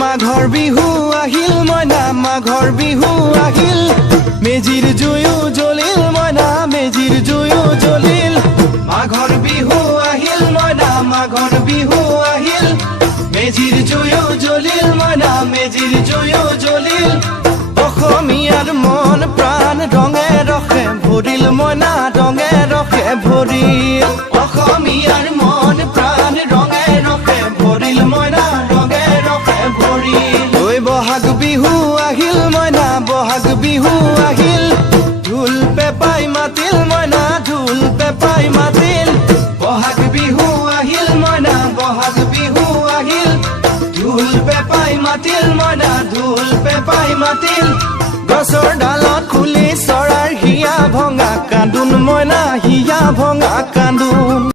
মাঘৰ বিহু আহিল মইনা মাঘৰ বিহু আহিল মেজিৰ জুয়ো জ্বলিল মইনা মেজিৰ জুয়ো জ্বলিল মাঘৰ বিহু আহিল মইনা মাঘৰ বিহু আহিল মেজিৰ জুয়ো জ্বলিল মইনা মেজিৰ জুয়ো জ্বলিল অসমীয়াৰ মন প্ৰাণ ৰঙে ৰখে ভৰিল মইনা ৰঙে ৰখে ভৰিল অসমীয়াৰ মন প্ৰাণ ৰঙে ৰখে ভৰিল মইনা ৰঙে ৰখে ভৰিল ঐ বহাগ বিহু আহিল মইনা বহাগ বিহু আহিল ঢোল পেপাই মাতিল মইনা ঢোল পেপাই মাতিল বহাগ বিহু আহিল মইনা বহাগ বিহু আহিল ঢোল পেপাই মাতিল মইনা ঢোল পেপাই মাতিল গছৰ ডালত খুলি চৰাইৰ হিয়া ভঙা কান্দোন মইনা হিয়া ভঙা